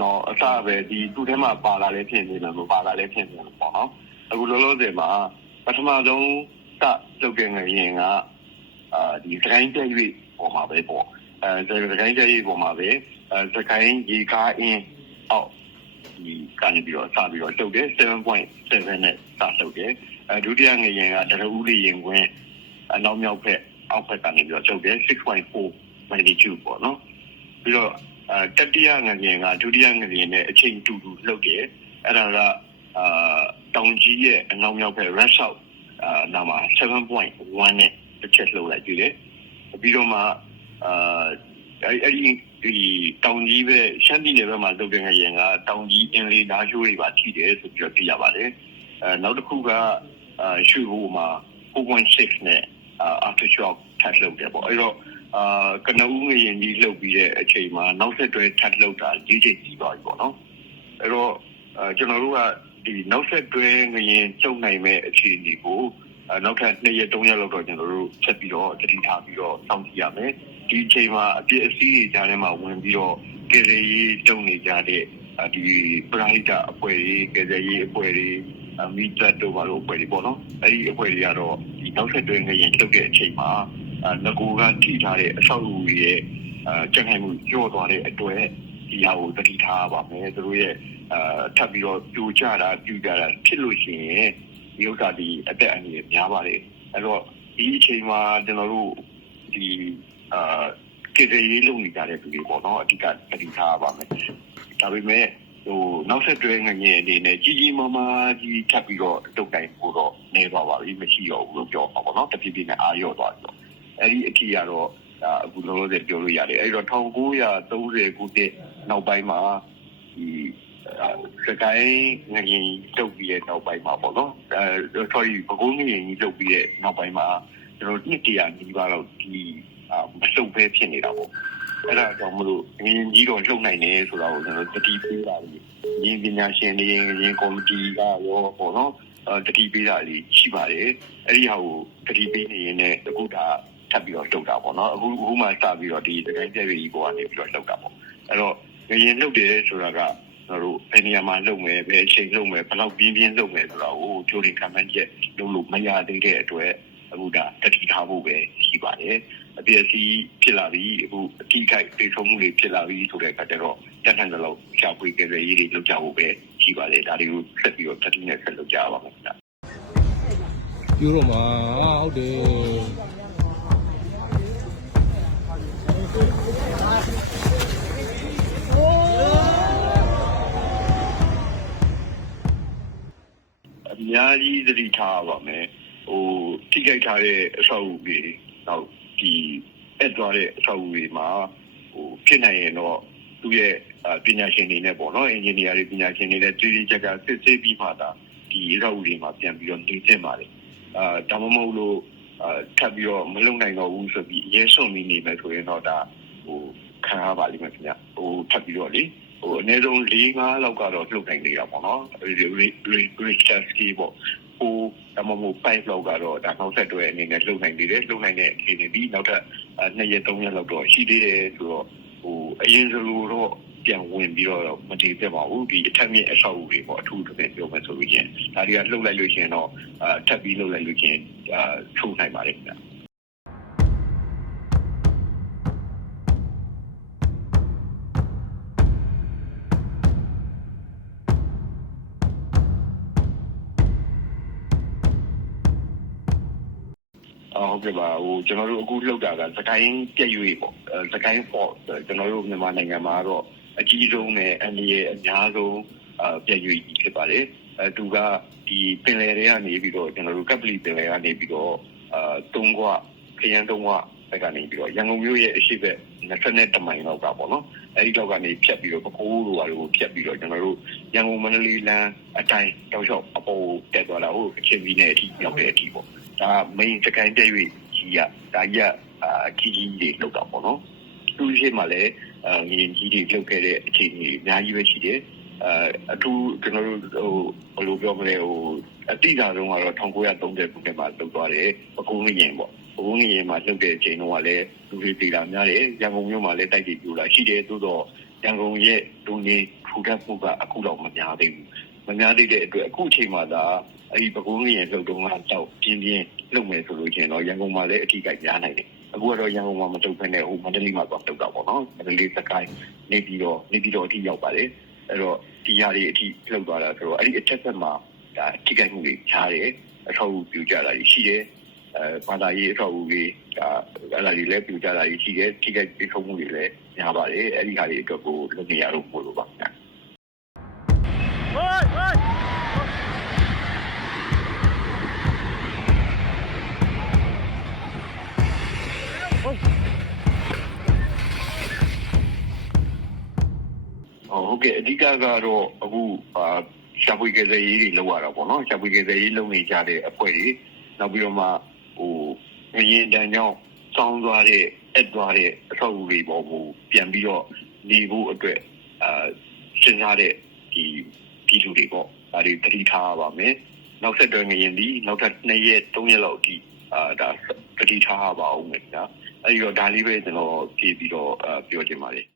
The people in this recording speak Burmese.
ကျွန်တော်အစပဲဒီသူ့ထဲမှာပါလာလဲဖြစ်နေတယ်မပါလာလဲဖြစ်နေတယ်ပေါ့နော်အခုလောလောဆယ်မှာပထမဆုံးစလုပ်တဲ့ငရင်ကအာဒီစကိုင်းတက်၍ပေါ်မှာပဲပေါ့အဲစကိုင်းတက်၍ပေါ်မှာပဲအဲစကိုင်းရေကားအင်းအောက်ဒီကနေပြီးတော့စပြီးတော့လုပ်တယ်7.7နဲ့စလုပ်တယ်အဲဒုတိယငရင်ကတရဦးလေးရင်ခွင်းအနောက်မြောက်ဖက်အောက်ဖက်ကနေပြီးတော့လုပ်တယ်6.4 magnitude ပေါ့နော်ပြီးတော့ အဲတတိယငရင်ကဒုတိယငရင်နဲ့အချိန်တူတူလုပ်တယ်အဲ့ဒါကအာတောင်ကြီးရဲ့အနောက်မြောက်ဖက် rush out အာနာမှာ7.1နဲ့တစ်ချက်လှုပ်လိုက်ကြည့်တယ်ပြီးတော့မှအာအဲ့အဲ့ဒီဒီတောင်ကြီးပဲရှမ်းပြည်နယ်ဘက်မှာလုပ်တဲ့ငရင်ကတောင်ကြီးအင်လီနာရှိုးတွေပါထိတယ်ဆိုပြီးတော့သိရပါတယ်အဲနောက်တစ်ခုကအာရှူဟိုမှာ4.6နဲ့အာ aftershock ထပ်လုပ်တယ်ပေါ့အဲ့တော့ အာကနဦးငရင်ကြီးလှုပ်ပြီးတဲ့အချိန်မှာနောက်ဆက်တွဲထပ်လှုပ်တာ၄ချိန်ကြီးသွားပြီပေါ့နော်အဲ့တော့အာကျွန်တော်တို့ကဒီနောက်ဆက်တွဲငရင်ကျုံနိုင်မဲ့အခြေအနေကိုနောက်ထပ်2ရက်3ရက်လောက်တော့ကျွန်တော်တို့ဆက်ပြီးတော့တတိထားပြီးတော့စောင့်ကြည့်ရမယ်ဒီအချိန်မှာအပြည့်အစည်းတွေကြားထဲမှာဝင်ပြီးတော့ကယ်ဆယ်ရေးတုံနေကြတဲ့ဒီပရိုက်တာအဖွဲ့တွေကယ်ဆယ်ရေးအဖွဲ့တွေမီတာတို့ဘာလို့အဖွဲ့တွေပေါ့နော်အဲဒီအဖွဲ့တွေကတော့ဒီနောက်ဆက်တွဲငရင်ထုတ်တဲ့အချိန်မှာ ငကိုကထိထားတဲ့အဆောက်အဦရဲ့အဲကြံ့ခိုင်မှုကျော့သွားတဲ့အတွက်ဒီဟာကိုတတိထားပါမယ်သူတို့ရဲ့အဲထပ်ပြီးတော့ပြိုကျတာပြူကျတာဖြစ်လို့ရှိရင်ဒီဥစ္စာဒီအသက်အန္တရာယ်များပါတယ်အဲ့တော့ဒီအချိန်မှာကျွန်တော်တို့ဒီအာကေရေရေးလုပ်နေကြတဲ့သူတွေပေါ့နော်အဓိကတတိထားပါမယ်ဒါပေမဲ့ဟိုနောက်ဆက်တွဲငငယ်အနေနဲ့ကြီးကြီးမားမားကြီးထပ်ပြီးတော့တုတ်တိုင်ပို့တော့နေပါပါပြီမရှိတော့ဘူးလို့ပြောပါပေါ့နော်တဖြည်းဖြည်းနဲ့အာရော့သွားပြီတော့ အဲ့ဒီအထီကတော့အခုလောလောဆယ်ပြောလို့ရတယ်အဲ့တော့1930ခုနှစ်နောက်ပိုင်းမှာဒီစကိုင်းငရင်တုတ်ပြီးတဲ့နောက်ပိုင်းမှာပေါ့နော်အဲ sorry ဘကုန်းငရင်ကြီးတုတ်ပြီးတဲ့နောက်ပိုင်းမှာကျွန်တော်နှစ်တရာနီးပါးတော့ဒီမစုံပဲဖြစ်နေတာပေါ့အဲ့ဒါကြောင့်မလို့ငရင်ကြီးတော့လှုပ်နိုင်တယ်ဆိုတာကိုကျွန်တော်တတိပေးတာလေရင်းပညာရှင်တွေရင်းကော်မတီကရောပေါ့နော်တတိပေးတာလေးရှိပါတယ်အဲ့ဒီဟာကိုတတိပေးနေရင်လည်းအခုဒါ ထပ်ပြီးတော့လှုပ်တာပေါ့နော်အခုအခုမှစပြီးတော့ဒီတကိုင်းပြည့်ကြီးပေါ်ကနေပြီးတော့လှုပ်တာပေါ့အဲ့တော့ငရင်လှုပ်တယ်ဆိုတာကကျွန်တော်တို့ဘယ်နေရာမှာလုပ်မယ်ဘယ်အချိန်လုပ်မယ်ဘယ်လောက်ပြင်းပြင်းလုပ်မယ်ဆိုတာကိုကြိုးရင်ခံမှန်းချက်လုပ်လို့မရသေးတဲ့အတွက်အခုဒါတတိထားဖို့ပဲရှိပါတယ်အပြည့်အစည်ဖြစ်လာပြီအခုအတိအကျပြေဆုံးမှုတွေဖြစ်လာပြီဆိုတဲ့အခါကျတော့တက်ထန်တဲ့လောက်ရှားပွေကြတဲ့ရေးတွေလုပ်ကြဖို့ပဲရှိပါတယ်ဒါတွေကိုဆက်ပြီးတော့တတိနဲ့ဆက်လုပ်ကြပါမယ်ခင်ဗျယူတော့မှာဟုတ်တယ် အများကြီးသတိထားပါမယ်ဟိုထိခိုက်ထားတဲ့အဆောက်အဦတွေနောက်ဒီအဲ့သွားတဲ့အဆောက်အဦတွေမှာဟိုဖြစ်နိုင်ရင်တော့သူ့ရဲ့ပညာရှင်တွေနဲ့ပေါ့နော်အင်ဂျင်နီယာတွေပညာရှင်တွေနဲ့တွေ့တွေ့ချက်ကစစ်ဆေးပြီးမှသာဒီအဆောက်အဦတွေမှာပြန်ပြီးတော့နေတင်ပါလေအာဒါမှမဟုတ်လို့အာ ထပ်ပြီးတော့မလုံနိုင်တော့ဘူးဆိုပြီးရဲစွန်ပြီးနေမယ်ဆိုရင်တော့ဒါဟိုခံရပါလိမ့်မယ်ခင်ဗျဟိုထပ်ပြီးတော့လေဟိုအနည်းဆုံး၄၅လောက်ကတော့လှုပ်နိုင်နေတာပေါ့နော် Richter scale ပေါ့ဟိုဒါမှမဟုတ်5လောက်ကတော့ဒါနောက်ဆက်တွဲအနေနဲ့လှုပ်နိုင်နေတယ်လှုပ်နိုင်တဲ့အခြေအနေပြီးနောက်ထပ်2ရက်3ရက်လောက်တော့ရှိသေးတယ်ဆိုတော့ဟိုအရင်စလိုတော့ ပြန်ဝင်ပြီးတော့မတည်ပြပါဘူးဒီအထက်မြင့်အဆောက်အဦတွေပေါ့အထူးသဖြင့်ပြောမယ်ဆိုလို့ချင်းဒါတွေကလှုပ်လိုက်လို့ချင်းတော့အထပ်ပြီးလှုပ်လိုက်လို့ချင်းအာထုတ်နိုင်ပါတယ်ခင်ဗျဟုတ်ကဲ့ပါဟိုကျွန်တော်တို့အခုလောက်တာကစကိုင်းပြည့်ရွေးပေါ့စကိုင်းပေါ့ကျွန်တော်တို့မြန်မာနိုင်ငံမှာတော့ အကြီးဆုံးနဲ့အနည်းရဲ့အများဆုံးအပြည့်ရွေးကြီးဖြစ်ပါတယ်အဲသူကဒီပင်လယ်တွေကနေပြီးတော့ကျွန်တော်တို့ကပ်ပလီပင်လယ်ကနေပြီးတော့အာတုံးကွခရမ်းတုံးကွဘက်ကနေပြီးတော့ရန်ကုန်မြို့ရဲ့အရှိတ်20တမိုင်လောက်ကပေါ့နော်အဲဒီတော့ကနေဖြတ်ပြီးတော့ပကိုးလိုပါလို့ဖြတ်ပြီးတော့ကျွန်တော်တို့ရန်ကုန်မန္တလေးလမ်းအတိုင်းတောက်လျှောက်အပေါ်တက်သွားတာဟုတ်အချင်းကြီးနဲ့အထိရောက်တဲ့အထိပေါ့ဒါ main စကိုင်းပြည့်ရွေးကြီးကဒါကြီးကအာကြီးကြီးတွေလောက်တာပေါ့နော်သူရှိမှလည်း အာငင်းကြီးတွေလောက်ခဲ့တဲ့အခြေအနေအများကြီးပဲရှိတယ်အာအထူးကျွန်တော်တို့ဟိုဘယ်လိုပြောမလဲဟိုအတိအကျဆုံးကတော့1930ခုနှစ်မှာလောက်သွားတယ်ပကုံးငရင်ပေါ့ပကုံးငရင်မှာလောက်တဲ့အချိန်တုန်းကလည်းလူတွေတည်တာများတယ်ရန်ကုန်မြို့မှာလည်းတိုက်တည်ပြူလာရှိတယ်သို့တော့ရန်ကုန်ရဲ့လူနေထူထပ်မှုကအခုတော့မများသေးဘူးမများသေးတဲ့အတွက်အခုအချိန်မှသာ အဲ့ဒီပကုံးငရင်လှုပ်တုံးကတော့ပြင်းပြင်းလုပ်မယ်ဆိုလို့ချင်းတော့ရန်ကုန်မှာလည်းအထီးကိများနိုင်တယ်အခုကတော့ရန်ကုန်မှာမတုတ်ဖက်နဲ့ဟိုမန္တလေးမှာတော့တုတ်တာပေါ့နော်မန္တလေးစကိုင်းနေပြီးတော့နေပြီးတော့အထီးရောက်ပါတယ်အဲ့တော့ဒီຢာတွေအထီးလှုပ်သွားတာဆိုတော့အဲ့ဒီအချက်ဆက်မှာဒါထိခိုက်မှုတွေရှားတယ်အထောက်အကူပြုကြတာရှိတယ်အဲဘာသာရေးအထောက်အကူတွေဒါအဲ့ဒါတွေလည်းပြကြတာရှိတယ်ထိခိုက်ပြေဆုံးမှုတွေလည်းများပါတယ်အဲ့ဒီဟာတွေအတွက်ကိုလုပ်နေရတော့ပို့လို့ပါခင်ဗျာ ဟုတ်ကဲ့ အဓိကကတော့ အခုအာရှာဖွေကယ်ဆယ်ရေးတွေ လုပ်ရတာပေါ့နော် ရှာဖွေကယ်ဆယ်ရေး လုပ်နေကြတဲ့ အဖွဲ့တွေ နောက်ပြီးတော့မှဟိုငရင်တန်ကြောင့်စောင်းသွားတဲ့ အက်သွားတဲ့အထောက်အကူတွေပေါ်ကို ပြန်ပြီးတော့ နေဖို့အတွက်အာစဉ်းစားတဲ့ဒီပြည်သူတွေပေါ့ ဒါတွေတတိထားပါမယ် နောက်ဆက်တွဲငရင်ဒီနောက်ထပ်2ရက်3ရက်လောက်အထိအာဒါတတိထားပါအောင်မယ်နော်အဲဒီတော့ ဒါလေးပဲ ကျွန်တော်ပြေးပြီးတော့အာပြောချင်ပါတယ်